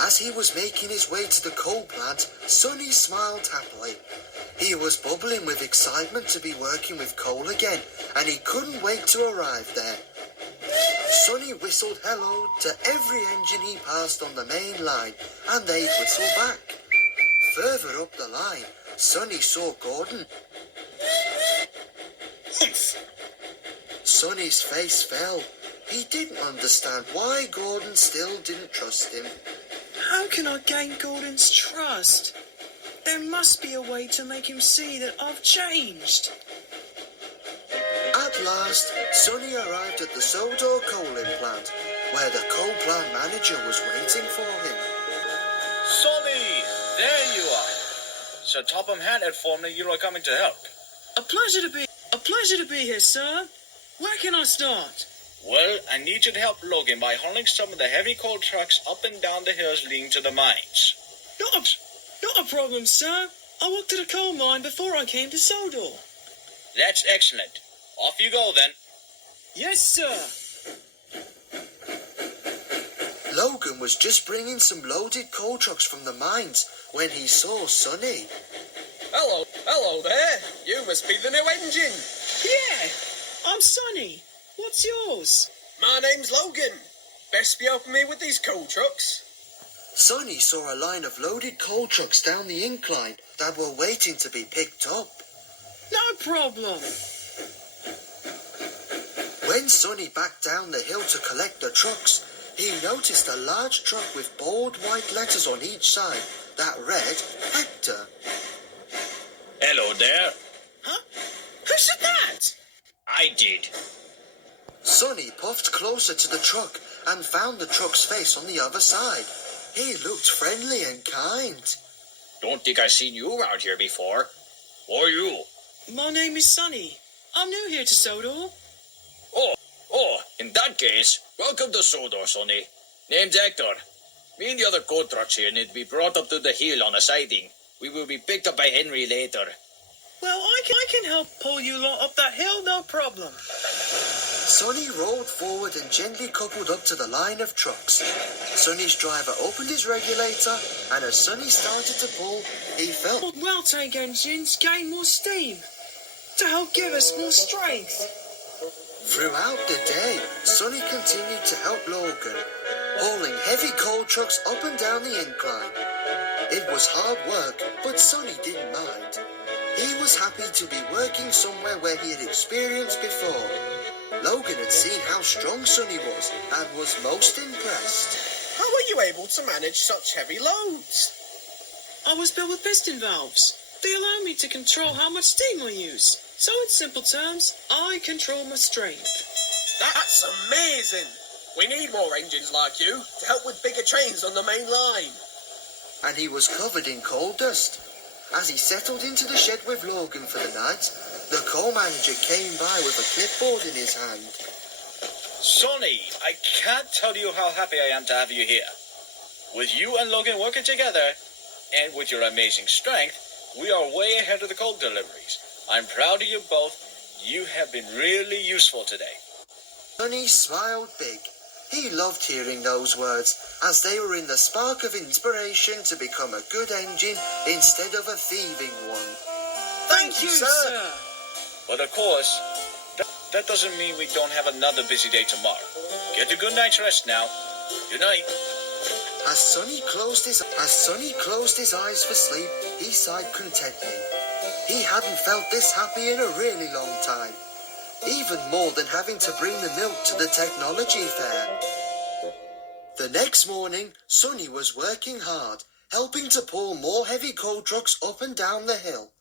As he was making his way to the coal plant, Sonny smiled happily. He was bubbling with excitement to be working with coal again, and he couldn't wait to arrive there. Sonny whistled hello to every engine he passed on the main line, and they'd whistle back. Further up the line, Sonny saw Gordon. Humph! Sonny's face fell. He didn't understand why Gordon still didn't trust him. How can I gain Gordon's trust? There must be a way to make him see that I've changed. At last, Sonny arrived at the Sodor coaling plant, where the coal plant manager was waiting for him. Sonny! There you are. Sir Topham had informed me you are coming to help. A pleasure to be here, sir. Where can I start? Well, I need you to help Logan by hauling some of the heavy coal trucks up and down the hills leading to the mines. Not a problem, sir. I worked at a coal mine before I came to Sodor. That's excellent. Off you go then. Yes, sir. Logan was just bringing some loaded coal trucks from the mines when he saw Sonny. Hello there. You must be the new engine. Yeah, I'm Sonny. What's yours? My name's Logan. Best be helping me with these coal trucks. Sonny saw a line of loaded coal trucks down the incline that were waiting to be picked up. No problem. When Sonny backed down the hill to collect the trucks, he noticed a large truck with bold white letters on each side that read Hector. Hello there. Huh? Who said that? I did. Sonny puffed closer to the truck and found the truck's face on the other side. He looked friendly and kind. Don't think I've seen you around here before. Who are you? My name is Sonny. I'm new here to Sodor. Oh, in that case, welcome to Sodor, Sonny. Name's Hector. Me and the other coal trucks here need to be brought up to the hill on a siding. We will be picked up by Henry later. Well, I can help pull you lot up that hill, no problem. Sonny rolled forward and gently coupled up to the line of trucks. Sonny's driver opened his regulator, and as Sonny started to pull, he felt Well tank engines gain more steam to help give us more strength. Throughout the day, Sonny continued to help Logan, hauling heavy coal trucks up and down the incline. It was hard work, but Sonny didn't mind. He was happy to be working somewhere where he had experienced before. Logan had seen how strong Sonny was and was most impressed. How are you able to manage such heavy loads? I was built with piston valves. They allow me to control how much steam I use. So in simple terms, I control my strength. That's amazing. We need more engines like you to help with bigger trains on the main line. And he was covered in coal dust. As he settled into the shed with Logan for the night, the coal manager came by with a clipboard in his hand. Sonny, I can't tell you how happy I am to have you here. With you and Logan working together, and with your amazing strength, we are way ahead of the coal deliveries. I'm proud of you both. You have been really useful today. Sonny smiled big. He loved hearing those words, as they were in the spark of inspiration to become a good engine instead of a thieving one. Thank you, sir. But of course, that doesn't mean we don't have another busy day tomorrow. Get a good night's rest now. Good night. As Sonny closed his eyes for sleep, he sighed contently. He hadn't felt this happy in a really long time. Even more than having to bring the milk to the technology fair. The next morning, Sonny was working hard, helping to pull more heavy coal trucks up and down the hill.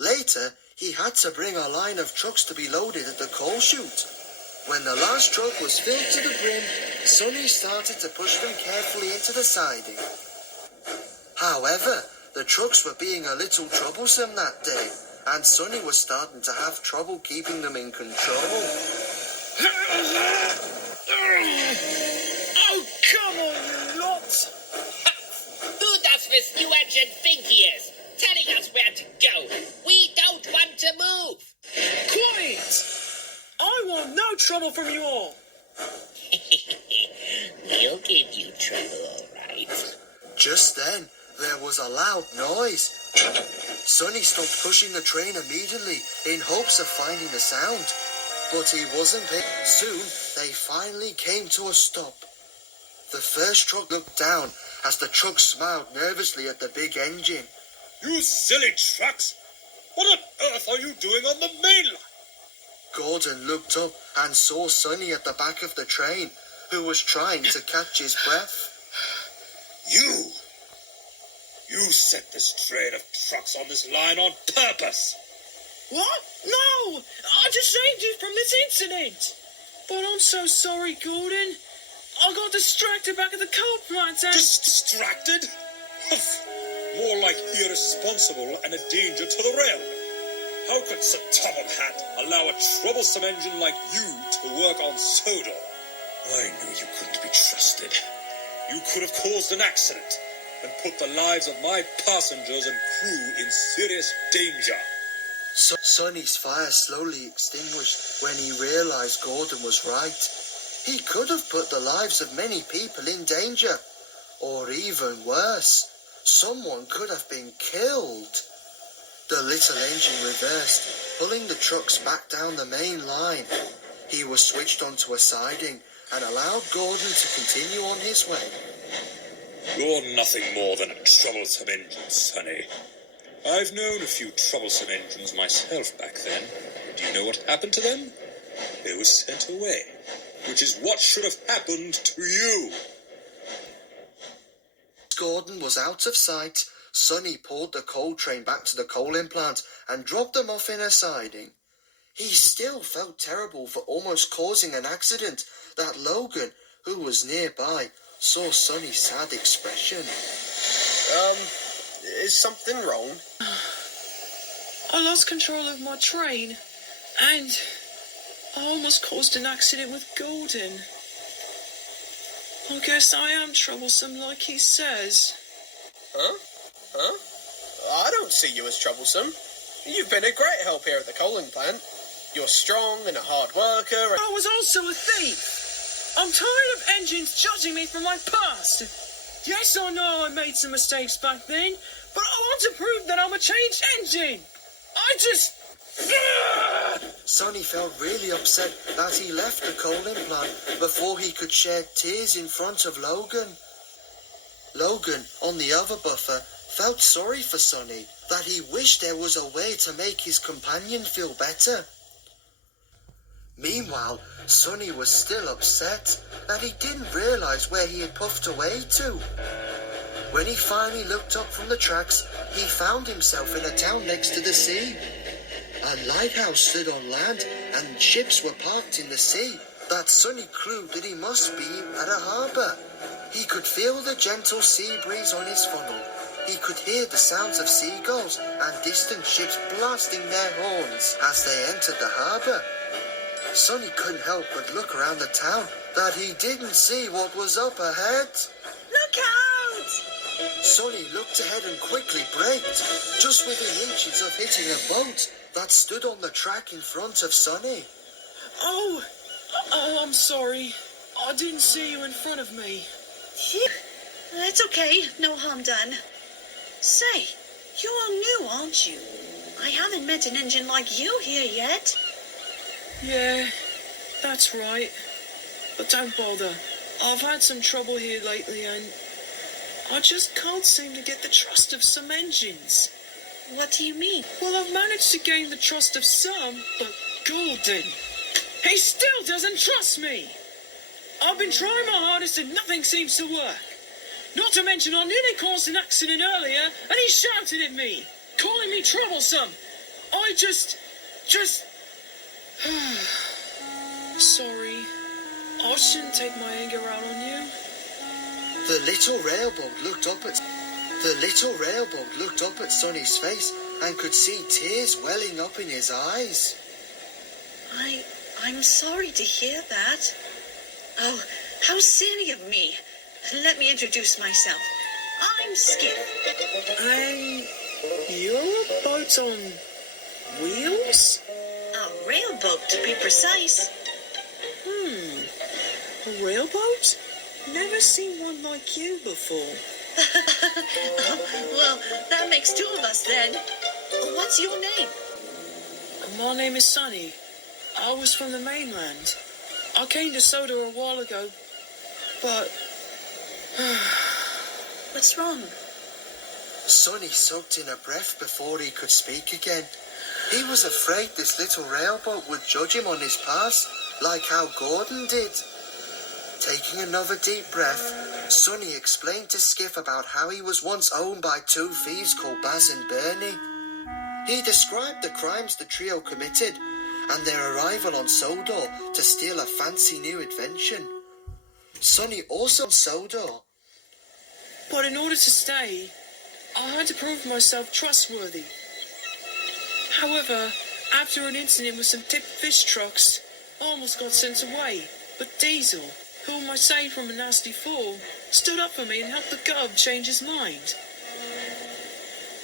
Later, he had to bring a line of trucks to be loaded at the coal chute. When the last truck was filled to the brim, Sonny started to push them carefully into the siding. However, the trucks were being a little troublesome that day, and Sonny was starting to have trouble keeping them in control. Oh, come on, you lot! Who does this new engine think he is? Telling us where to go. We don't want to move. Quiet! I want no trouble from you all. We'll give you trouble, all right. trains. Just then, there was a loud noise. Sonny stopped pushing the train immediately in hopes of finding the sound. But he wasn't picked. Soon, they finally came to a stop. The first truck looked down as the truck smiled nervously at the big engine. You silly trucks! What on earth are you doing on the main line? Gordon looked up and saw Sonny at the back of the train, who was trying to catch his breath. You set this train of trucks on this line on purpose. What? No! I just saved you from this incident! But I'm so sorry, Gordon. I got distracted back at the coal plant and... Distracted? Humph. More like irresponsible and a danger to the rail. How could Sir Tom Hat allow a troublesome engine like you to work on Sodor? I knew you couldn't be trusted. You could have caused an accident and put the lives of my passengers and crew in serious danger. Sonny's fire slowly extinguished when he realized Gordon was right. He could have put the lives of many people in danger. Or even worse, someone could have been killed. The little engine reversed, pulling the trucks back down the main line. He was switched onto a siding and allowed Gordon to continue on his way. You're nothing more than a troublesome engine, Sonny. I've known a few troublesome engines myself back then. Do you know what happened to them? They were sent away, which is what should have happened to you. Gordon was out of sight. Sonny pulled the coal train back to the coaling plant and dropped them off in a siding. He still felt terrible for almost causing an accident that Logan, who was nearby, saw Sonny's sad expression. Is something wrong? I lost control of my train and I almost caused an accident with Gordon. I guess I am troublesome like he says. Huh? I don't see you as troublesome. You've been a great help here at the coaling plant. You're strong and a hard worker. I was also a thief. I'm tired of engines judging me for my past. Yes, I know I made some mistakes back then, but I want to prove that I'm a changed engine. I just... Sonny felt really upset that he left the coaling plant before he could shed tears in front of Logan. Logan, on the other buffer, felt sorry for Sonny, that he wished there was a way to make his companion feel better. Meanwhile, Sonny was still upset that he didn't realise where he had puffed away to. When he finally looked up from the tracks, he found himself in a town next to the sea. A lighthouse stood on land and ships were parked in the sea. That Sonny clue that he must be at a harbour. He could feel the gentle sea breeze on his funnel. He could hear the sounds of seagulls and distant ships blasting their horns as they entered the harbour. Sonny couldn't help but look around the town that he didn't see what was up ahead. Look out! Sonny looked ahead and quickly braked, just within inches of hitting a boat that stood on the track in front of Sonny. Oh, I'm sorry. I didn't see you in front of me. Phew. It's okay. No harm done. Say, you're new, aren't you? I haven't met an engine like you here yet. Yeah, that's right. But don't bother. I've had some trouble here lately and I just can't seem to get the trust of some engines. What do you mean? Well, I've managed to gain the trust of some, but Gordon, he still doesn't trust me. I've been trying my hardest and nothing seems to work. Not to mention I nearly caused an accident earlier and he shouted at me, calling me troublesome. I just... Sorry. I shouldn't take my anger out on you. The little railboat looked up at Sonny's face and could see tears welling up in his eyes. I'm sorry to hear that. Oh, how silly of me. Let me introduce myself. I'm Skip. And you're a boat on wheels? A railboat, to be precise. A railboat? Never seen one like you before. Well, that makes two of us then. What's your name? My name is Sonny. I was from the mainland. I came to Soda a while ago, but... What's wrong? Sonny sucked in a breath before he could speak again. He was afraid this little railboat would judge him on his past, like how Gordon did. Taking another deep breath, Sonny explained to Skiff about how he was once owned by two thieves called Baz and Bernie. He described the crimes the trio committed and their arrival on Sodor to steal a fancy new invention. Sonny also Sodor. But in order to stay, I had to prove myself trustworthy. However, after an incident with some tipped fish trucks, I almost got sent away. But Diesel, whom I saved from a nasty fall, stood up for me and helped the Gov change his mind.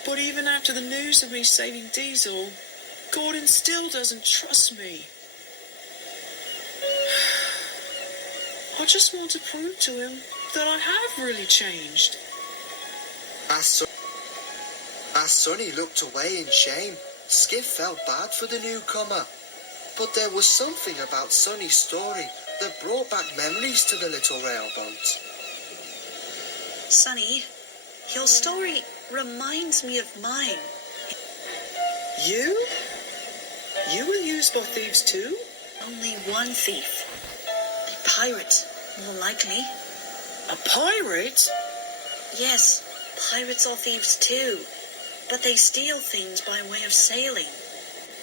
But even after the news of me saving Diesel, Gordon still doesn't trust me. I just want to prove to him that I have really changed. As Sonny looked away in shame, Skiff felt bad for the newcomer. But there was something about Sonny's story that brought back memories to the little railboat. Sonny, your story reminds me of mine. You? You were used by thieves too? Only one thief. A pirate, more likely. A pirate? Yes, pirates are thieves too. But they steal things by way of sailing.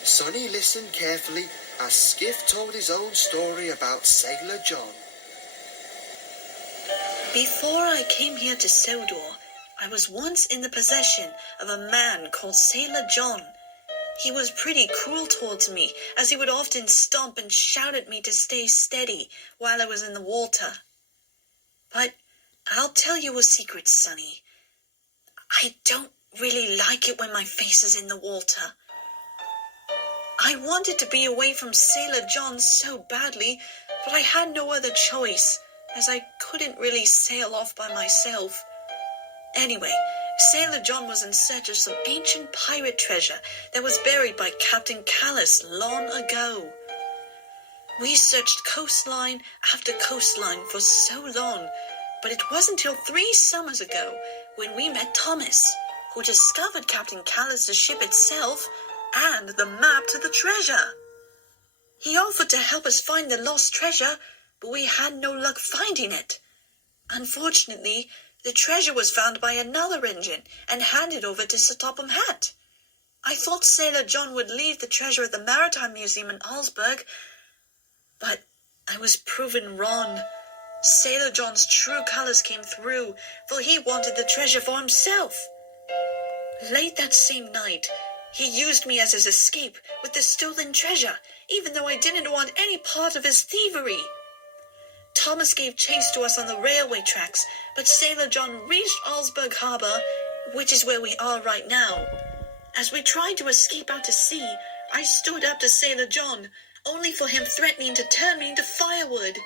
Sonny listened carefully as Skiff told his own story about Sailor John. Before I came here to Sodor, I was once in the possession of a man called Sailor John. He was pretty cruel towards me, as he would often stomp and shout at me to stay steady while I was in the water. But I'll tell you a secret, Sonny. I don't really like it when my face is in the water. I wanted to be away from Sailor John so badly, but I had no other choice, as I couldn't really sail off by myself. Anyway, Sailor John was in search of some ancient pirate treasure that was buried by Captain Callus long ago. We searched coastline after coastline for so long, but it wasn't until 3 summers ago when we met Thomas, who discovered Captain Callus's ship itself and the map to the treasure. He offered to help us find the lost treasure, but we had no luck finding it. Unfortunately, the treasure was found by another engine and handed over to Sir Topham Hatt. I thought Sailor John would leave the treasure at the Maritime Museum in Augsburg, but I was proven wrong. Sailor John's true colors came through, for he wanted the treasure for himself. Late that same night, he used me as his escape with the stolen treasure, even though I didn't want any part of his thievery. Thomas gave chase to us on the railway tracks, but Sailor John reached Augsburg Harbor, which is where we are right now. As we tried to escape out to sea, I stood up to Sailor John, only for him threatening to turn me into firewood.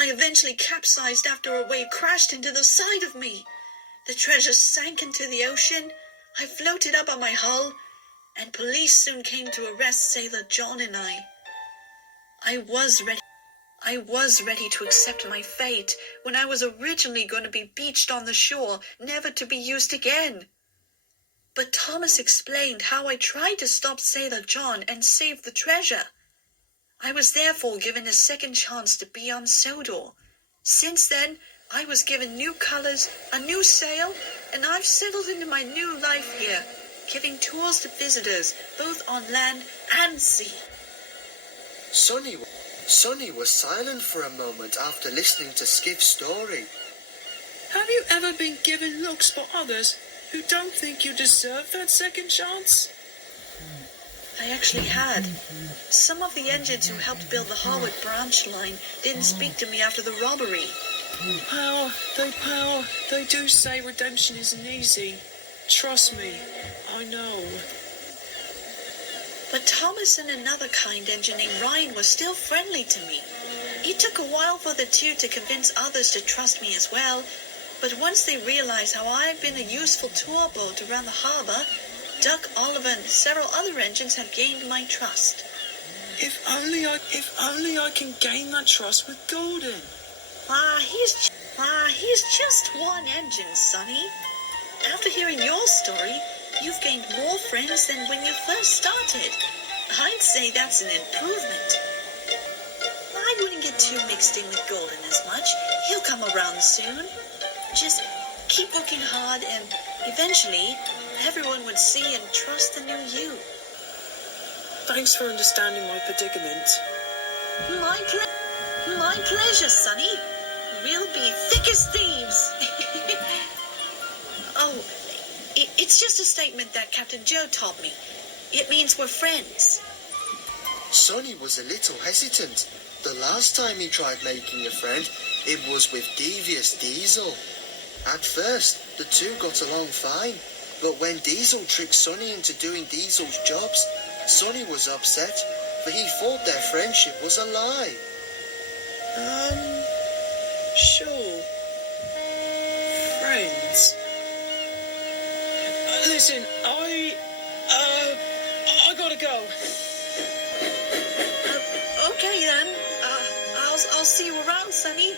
I eventually capsized after a wave crashed into the side of me. The treasure sank into the ocean. I floated up on my hull, and police soon came to arrest Sailor John and I. I was ready to accept my fate when I was originally going to be beached on the shore, never to be used again. But Thomas explained how I tried to stop Sailor John and save the treasure. I was therefore given a second chance to be on Sodor. Since then, I was given new colors, a new sail, and I've settled into my new life here, giving tours to visitors both on land and sea. Sonny was silent for a moment after listening to Skiff's story. Have you ever been given looks by others who don't think you deserve that second chance? I actually had. Some of the engines who helped build the Harwood branch line didn't speak to me after the robbery. Power, they do say redemption isn't easy. Trust me, I know. But Thomas and another kind engine named Ryan were still friendly to me. It took a while for the two to convince others to trust me as well, but once they realized how I've been a useful tour boat around the harbor, Duck, Oliver, and several other engines have gained my trust. If only I can gain that trust with Gordon. He's just one engine, Sonny. After hearing your story, you've gained more friends than when you first started. I'd say that's an improvement. I wouldn't get too mixed in with Gordon as much. He'll come around soon. Just keep working hard and eventually everyone would see and trust the new you. Thanks for understanding my predicament. My pleasure, Sonny. We'll be thick as thieves. Oh, it's just a statement that Captain Joe taught me. It means we're friends. Sonny was a little hesitant. The last time he tried making a friend, it was with Devious Diesel. At first, the two got along fine, but when Diesel tricked Sonny into doing Diesel's jobs, Sonny was upset, for he thought their friendship was a lie. Sure. Friends. Listen, I gotta go. Okay then. I'll see you around, Sonny.